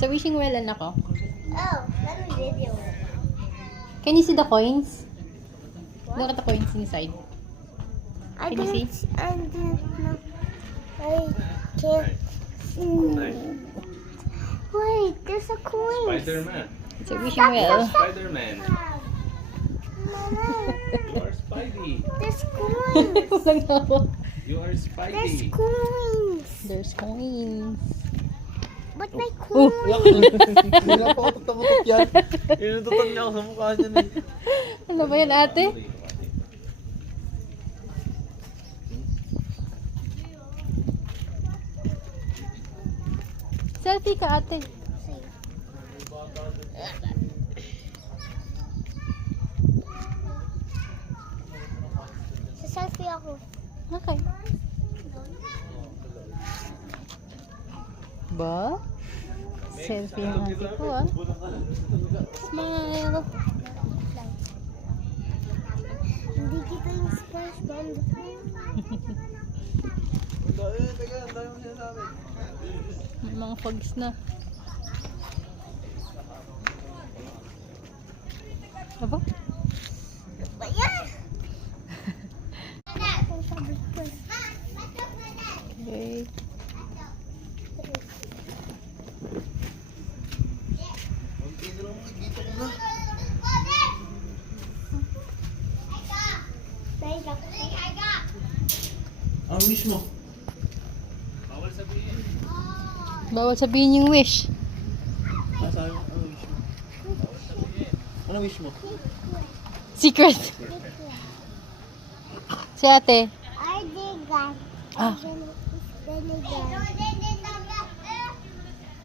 Sa wishing well, anak ko. Oh, let me video it. Can you see the coins? Look at the coins inside. I Can you see? I didn't know. I can't see. Wait, there's a coin. Spider-Man. It's a wishing well. Spider-Man. Mama, You are Spidey. there's coins. Walang hawak. You are There's Spidey. coins. There's coins. But my Oh. coins. Hindi na po ako tutamutot yan. Inututan niya ako sa mukha niya na Ano ba yan, ate? Selfie ka, ate. Sa selfie ako. Okay. Ba? Selfie ang ate ko, ah. Smile. Hindi kita yung splash bomb. Teka, ang dami mo sinasabi. May mga fogs na. Aba? Ba yan? Okay. Dito lang dito ko na. Ang wish mo? Bawal sabihin. Bawal sabihin yung wish. Sabi mo, ano wish mo? Ano wish mo? Secret. Si ate. I did that. Ah. Then again.